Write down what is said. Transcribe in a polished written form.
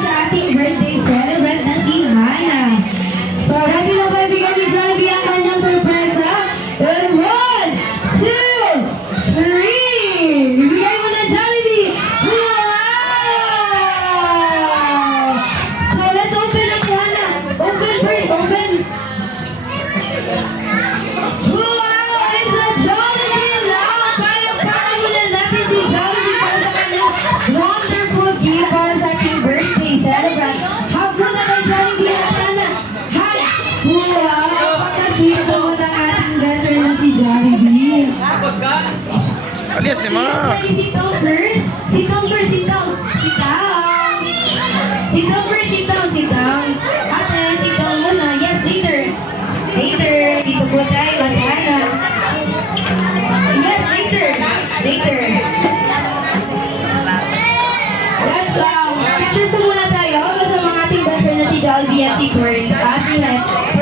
sa ating birthday celebrant na si Hana. So, ready na ba ibigay ni Jollibee ang kanyang sorpresa? And 1, 2, 3! Ibigay mo na, Jollibee! Wow! So, let's open up, Hana. Open first, open. Wow! It's a Jollibee now! Palakpakan muna natin si Jollibee para sa kanyang wonderful gift para sa ating birthday celebrant. Hablo na kay Jollibee at Hana. Hi! Wow! Pagkasweet naman ang ating better na si Jollibee. Alias si Ma. Sit down first. Sit down first. Sit down. Sit down. Sit down first. Sit down. Sit down. Ate, sit down muna. Yes, later. Later. Dito po tayo. At Hana. Yes, later. Later. Let's picture po muna tayo kasama ang ating better na si Jollibee at si Kurt. Si